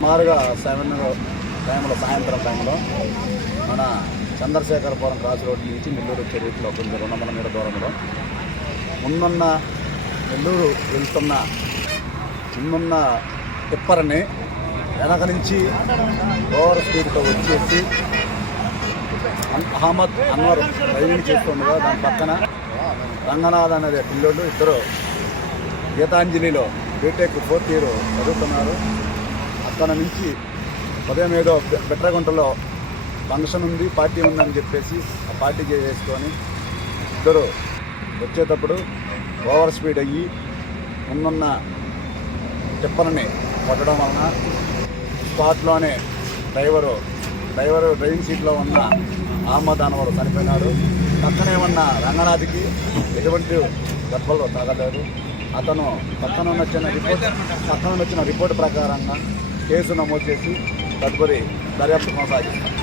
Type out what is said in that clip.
సుమారుగా సెవెన్ టైంలో సాయంత్రం టైంలో మన చంద్రశేఖరపురం క్రాస్ రోడ్ నుంచి నెల్లూరు వచ్చే రూట్లో కొంచెం రెండు వందల మీటర్ దూరంలో ముందున్న నెల్లూరు వెళ్తున్న ముందున్న టిప్పర్ని వెనక నుంచి ఓవర్ స్పీడ్తో వచ్చేసి అహ్మద్ అన్వర్ డ్రైవింగ్ చేస్తుండగా దాని పక్కన రంగనాథ్ అనేది పిల్లోడు ఇద్దరు గీతాంజలిలో బీటెక్ ఫోర్త్ ఇయర్ చదువుతున్నారు. అక్కడ నుంచి ఉదయం ఏదో బిట్రగుంటలో బెట్రగుంటలో ఫంక్షన్ ఉంది పార్టీ ఉందని చెప్పేసి ఆ పార్టీ వేసుకొని ఇద్దరు వచ్చేటప్పుడు ఓవర్ స్పీడ్ అయ్యి ముందున్న టిప్పర్ని కొట్టడం వలన స్పాట్లోనే డ్రైవరు డ్రైవరు డ్రైవింగ్ సీట్లో ఉన్న అహ్మద్ అనవరు చనిపోయినాడు. పక్కనే ఉన్న రంగనాథ్కి ఎటువంటి దెబ్బలు తగలేదు. అతను పక్కన వచ్చిన రిపోర్ట్ పక్కన వచ్చిన రిపోర్ట్ ప్రకారంగా కేసు నమోదు చేసి తదుపరి దర్యాప్తు కొనసాగిస్తాం.